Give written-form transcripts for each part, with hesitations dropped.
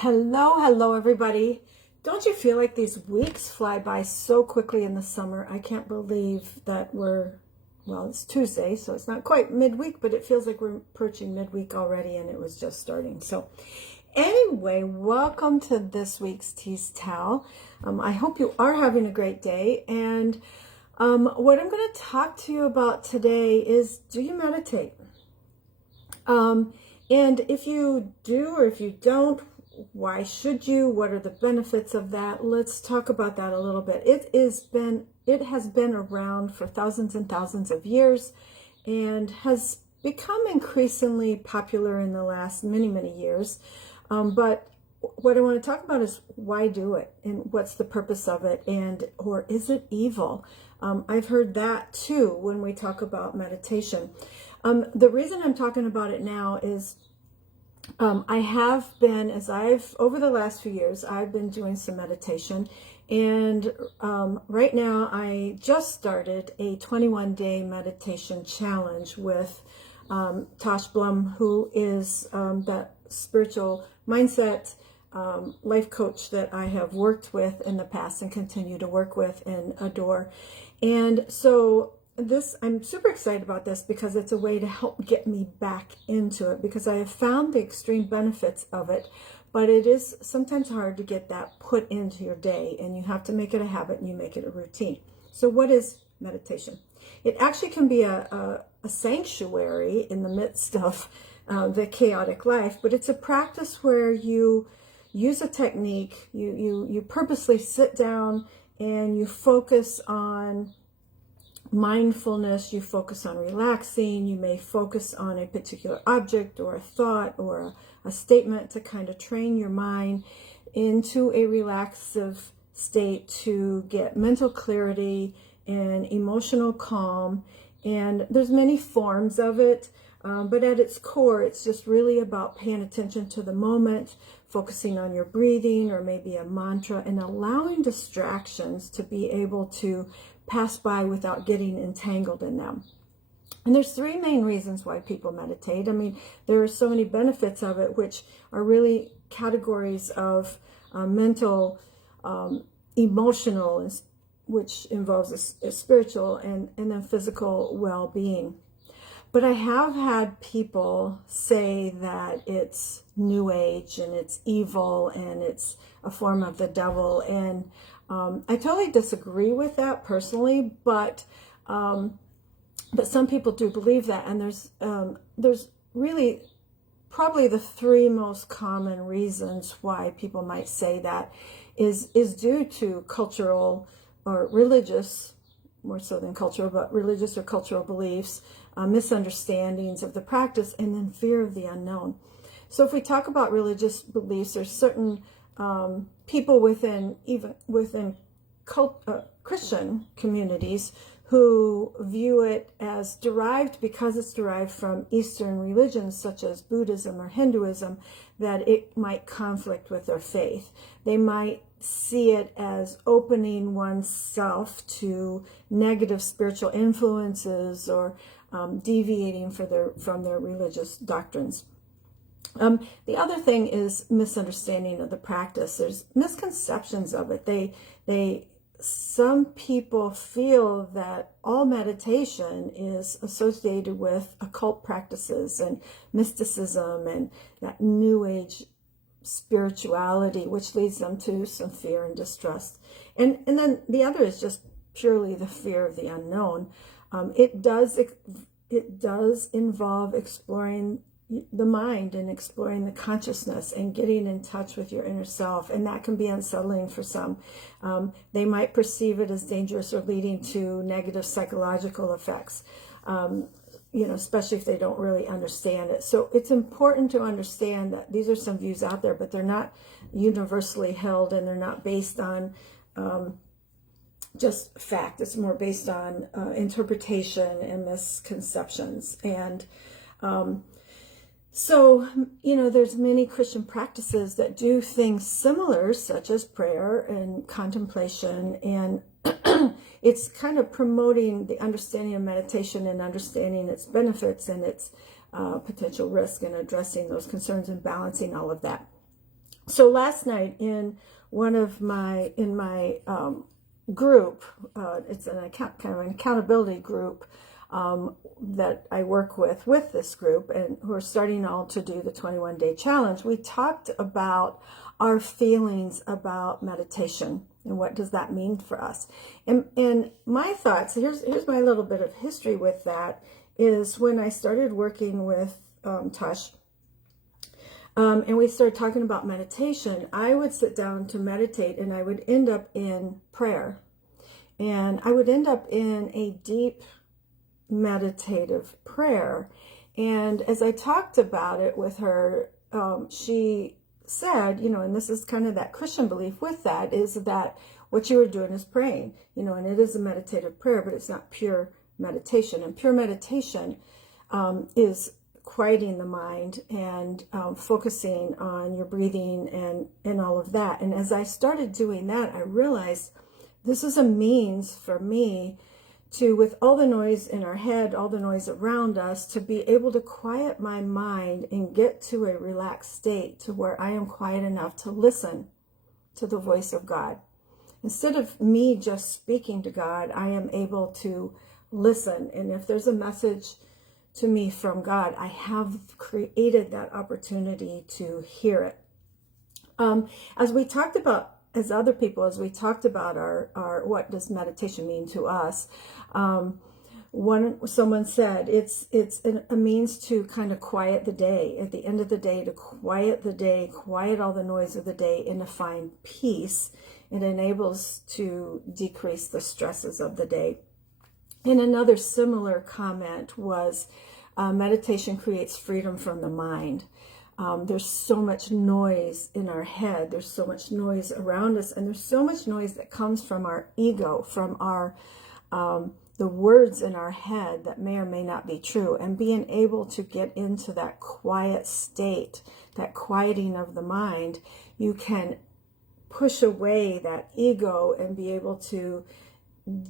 Hello, everybody. Don't you feel like these weeks fly by so quickly in the summer? I can't believe that it's Tuesday, so it's not quite midweek, but it feels like we're approaching midweek already, and it was just starting. So anyway, welcome to this week's Tease Towel. I hope you are having a great day, and what I'm going to talk to you about today is, do you meditate? And if you do or if you don't, why should you? What are the benefits of that? Let's talk about that a little bit. It has been around for thousands and thousands of years and has become increasingly popular in the last many years. But what I want to talk about is why do it and what's the purpose of it, or is it evil? I've heard that too when we talk about meditation. The reason I'm talking about it now is I have been, over the last few years, I've been doing some meditation. And right now I just started a 21-day meditation challenge with Tosh Blum, who is that spiritual mindset life coach that I have worked with in the past and continue to work with and adore. And so I'm super excited about this because it's a way to help get me back into it, because I have found the extreme benefits of it, but it is sometimes hard to get that put into your day, and you have to make it a habit and you make it a routine. So what is meditation? It actually can be a sanctuary in the midst of the chaotic life, but it's a practice where you use a technique, you purposely sit down and you focus on mindfulness, you focus on relaxing, you may focus on a particular object or a thought or a statement to kind of train your mind into a relaxive state to get mental clarity and emotional calm. And there's many forms of it, but at its core, it's just really about paying attention to the moment, focusing on your breathing or maybe a mantra, and allowing distractions to be able to pass by without getting entangled in them. And there's three main reasons why people meditate. I mean, there are so many benefits of it, which are really categories of mental, emotional, which involves a spiritual, and then physical well-being. But I have had people say that it's New Age and it's evil and it's a form of the devil, and I totally disagree with that personally, but some people do believe that, and there's really probably the three most common reasons why people might say that is due to cultural or religious, more so than cultural, but religious or cultural beliefs, misunderstandings of the practice, and then fear of the unknown. So if we talk about religious beliefs, there's certain people within Christian communities who view it as derived, because it's derived from Eastern religions such as Buddhism or Hinduism, that it might conflict with their faith. They might see it as opening oneself to negative spiritual influences or deviating from their religious doctrines. The other thing is misunderstanding of the practice. There's misconceptions of it. Some people feel that all meditation is associated with occult practices and mysticism and that New Age spirituality, which leads them to some fear and distrust. And then the other is just purely the fear of the unknown. It does involve exploring the mind and exploring the consciousness and getting in touch with your inner self, and that can be unsettling for some. They might perceive it as dangerous or leading to negative psychological effects, especially if they don't really understand it. So it's important to understand that these are some views out there, but they're not universally held, and they're not based on just fact. It's more based on interpretation and misconceptions. And so, there's many Christian practices that do things similar, such as prayer and contemplation, and it's kind of promoting the understanding of meditation and understanding its benefits and its potential risk, and addressing those concerns and balancing all of that. So last night in my group, it's kind of an accountability group that I work with this group, and who are starting all to do the 21-day challenge. We talked about our feelings about meditation and what does that mean for us. And my thoughts, here's my little bit of history with that, is when I started working with Tosh, and we started talking about meditation, I would sit down to meditate and I would end up in prayer. And I would end up in a deep meditative prayer. And as I talked about it with her, she said, and this is kind of that Christian belief with that, is that what you were doing is praying, and it is a meditative prayer, but it's not pure meditation. And pure meditation is quieting the mind and focusing on your breathing and all of that. And as I started doing that, I realized this is a means for me to, with all the noise in our head, all the noise around us, to be able to quiet my mind and get to a relaxed state to where I am quiet enough to listen to the voice of God. Instead of me just speaking to God, I am able to listen. And if there's a message to me from God, I have created that opportunity to hear it. As we talked about, as we talked about our what does meditation mean to us, someone said it's a means to kind of quiet the day, at the end of the day, to quiet the day, quiet all the noise of the day, and to find peace. It enables to decrease the stresses of the day. And another similar comment was, meditation creates freedom from the mind. There's so much noise in our head. There's so much noise around us. And there's so much noise that comes from our ego, from the words in our head that may or may not be true. And being able to get into that quiet state, that quieting of the mind, you can push away that ego and be able to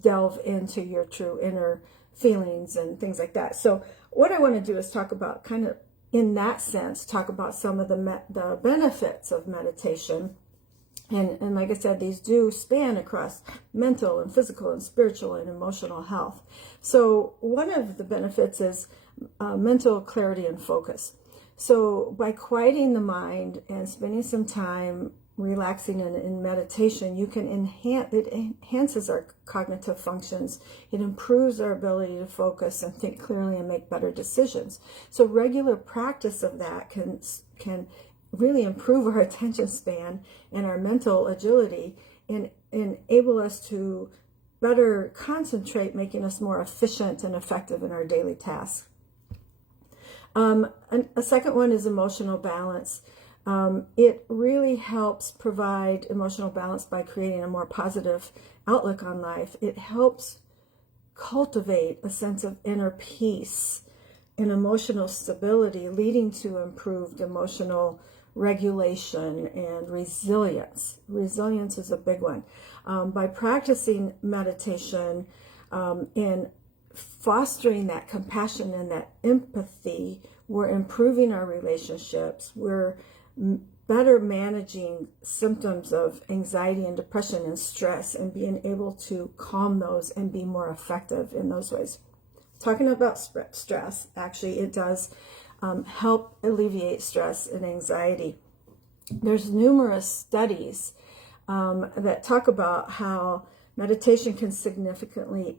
delve into your true inner feelings and things like that. So what I want to do is talk about, kind of in that sense, talk about some of the benefits of meditation. And like I said, these do span across mental and physical and spiritual and emotional health. So one of the benefits is mental clarity and focus. So by quieting the mind and spending some time relaxing in meditation, it enhances our cognitive functions. It improves our ability to focus and think clearly and make better decisions. So regular practice of that can really improve our attention span and our mental agility, and enable us to better concentrate, making us more efficient and effective in our daily tasks. A second one is emotional balance. It really helps provide emotional balance by creating a more positive outlook on life. It helps cultivate a sense of inner peace and emotional stability, leading to improved emotional regulation and resilience. Resilience is a big one. By practicing meditation and fostering that compassion and that empathy, we're improving our relationships. We're better managing symptoms of anxiety and depression and stress, and being able to calm those and be more effective in those ways. Talking about stress, actually, it does help alleviate stress and anxiety. There's numerous studies that talk about how meditation can significantly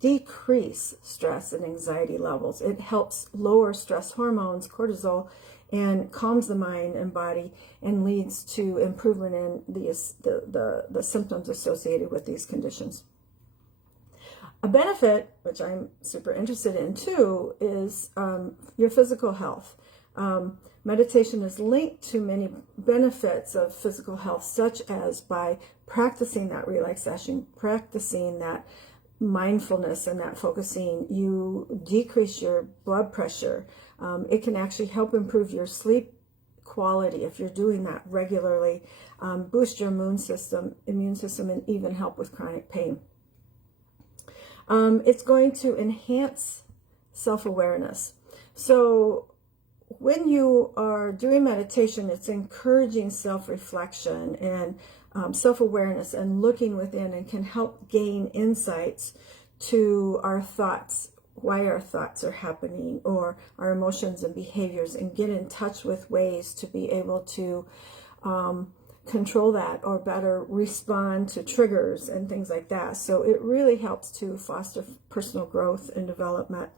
decrease stress and anxiety levels. It helps lower stress hormones, cortisol, and calms the mind and body, and leads to improvement in the symptoms associated with these conditions. A benefit, which I'm super interested in too, is your physical health. Meditation is linked to many benefits of physical health, such as by practicing that relaxation, practicing that mindfulness and that focusing, you decrease your blood pressure. It can actually help improve your sleep quality if you're doing that regularly, boost your immune system, and even help with chronic pain. It's going to enhance self-awareness. So when you are doing meditation, it's encouraging self-reflection and self-awareness and looking within, and can help gain insights to our thoughts, why our thoughts are happening, or our emotions and behaviors, and get in touch with ways to be able to control that, or better respond to triggers and things like that. So it really helps to foster personal growth and development.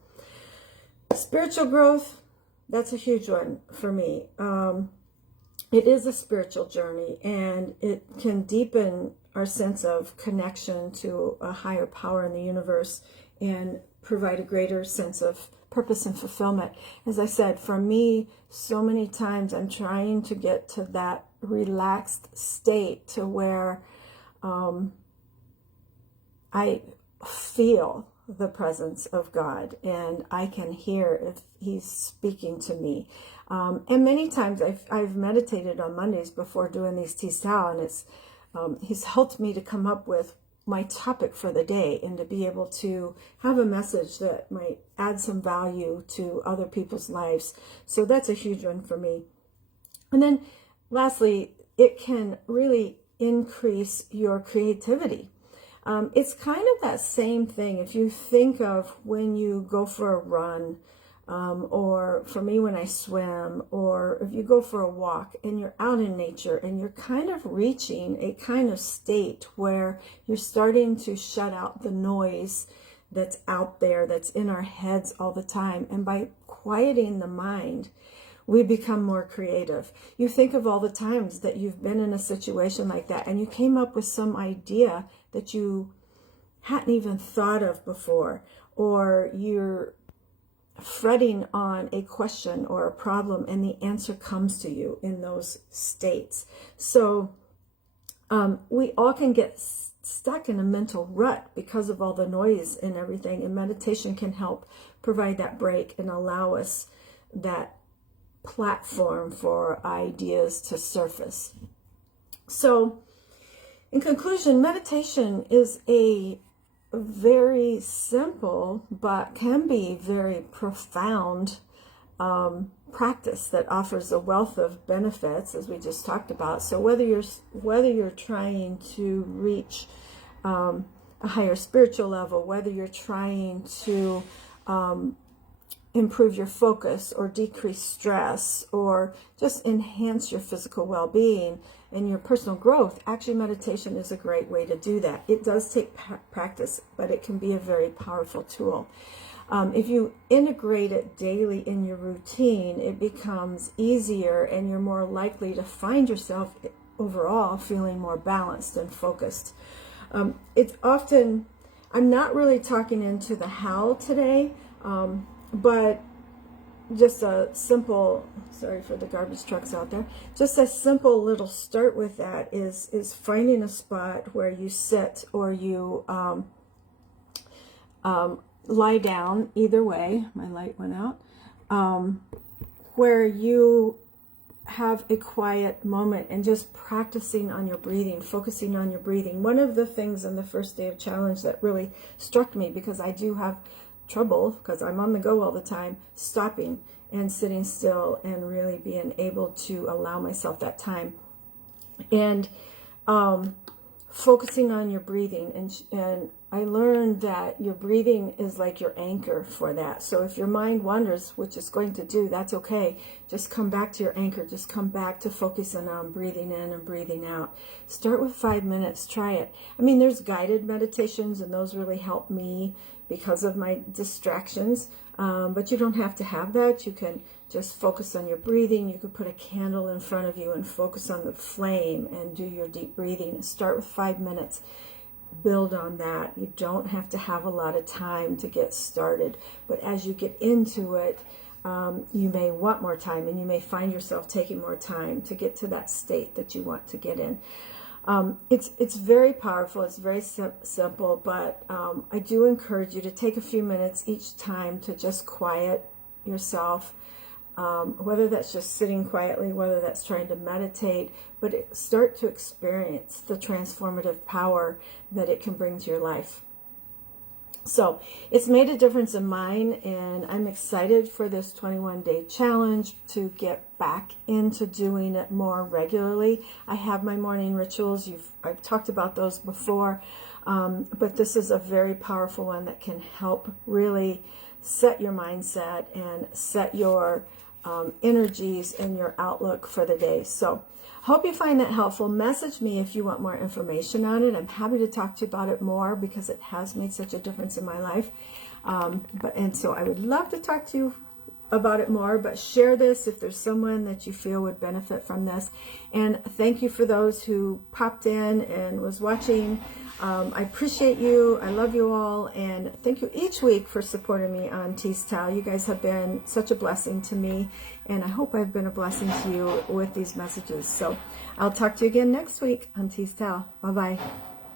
Spiritual growth, that's a huge one for me. It is a spiritual journey, and it can deepen our sense of connection to a higher power in the universe and provide a greater sense of purpose and fulfillment. As I said, for me, so many times I'm trying to get to that relaxed state to where I feel the presence of God, and I can hear if he's speaking to me. And many times I've meditated on Mondays before doing these Tea Tao, and it's he's helped me to come up with my topic for the day, and to be able to have a message that might add some value to other people's lives. So that's a huge one for me. And then lastly, it can really increase your creativity. It's kind of that same thing. If you think of when you go for a run, or for me when I swim, or if you go for a walk and you're out in nature and you're kind of reaching a kind of state where you're starting to shut out the noise that's out there, that's in our heads all the time. And by quieting the mind, we become more creative. You think of all the times that you've been in a situation like that, and you came up with some idea that you hadn't even thought of before, or you're fretting on a question or a problem, and the answer comes to you in those states. So we all can get stuck in a mental rut because of all the noise and everything, and meditation can help provide that break and allow us that platform for ideas to surface. So in conclusion, meditation is a very simple but can be very profound practice that offers a wealth of benefits, as we just talked about. So whether you're trying to reach a higher spiritual level, whether you're trying to improve your focus or decrease stress, or just enhance your physical well-being and your personal growth, actually meditation is a great way to do that. It does take practice, but it can be a very powerful tool. If you integrate it daily in your routine, it becomes easier, and you're more likely to find yourself overall feeling more balanced and focused. It's often, I'm not really talking into the how today, but just a simple, sorry for the garbage trucks out there, just a simple little start with that is finding a spot where you sit, or you lie down, either way, my light went out, where you have a quiet moment and just practicing on your breathing, focusing on your breathing. One of the things in the first day of challenge that really struck me, because I do have trouble, because I'm on the go all the time, stopping and sitting still and really being able to allow myself that time, and focusing on your breathing. And I learned that your breathing is like your anchor for that. So if your mind wanders, which it's going to do, that's okay. Just come back to your anchor. Just come back to focusing on breathing in and breathing out. Start with 5 minutes. Try it. I mean, there's guided meditations, and those really help me because of my distractions. But you don't have to have that. You can just focus on your breathing. You could put a candle in front of you and focus on the flame and do your deep breathing. Start with 5 minutes. Build on that. You don't have to have a lot of time to get started. But as you get into it, you may want more time, and you may find yourself taking more time to get to that state that you want to get in. It's very powerful. It's very simple, but I do encourage you to take a few minutes each time to just quiet yourself, whether that's just sitting quietly, whether that's trying to meditate, but start to experience the transformative power that it can bring to your life. So it's made a difference in mine, and I'm excited for this 21-day challenge to get back into doing it more regularly. I have my morning rituals. I've talked about those before, but this is a very powerful one that can help really set your mindset and set your energies and your outlook for the day. So hope you find that helpful. Message me if you want more information on it. I'm happy to talk to you about it more because it has made such a difference in my life. And so I would love to talk to you about it more, but share this if there's someone that you feel would benefit from this. And thank you for those who popped in and was watching. I appreciate you. I love you all, and thank you each week for supporting me on Tease Tao. You guys have been such a blessing to me, and I hope I've been a blessing to you with these messages. So I'll talk to you again next week on Tease Tao. Bye-bye.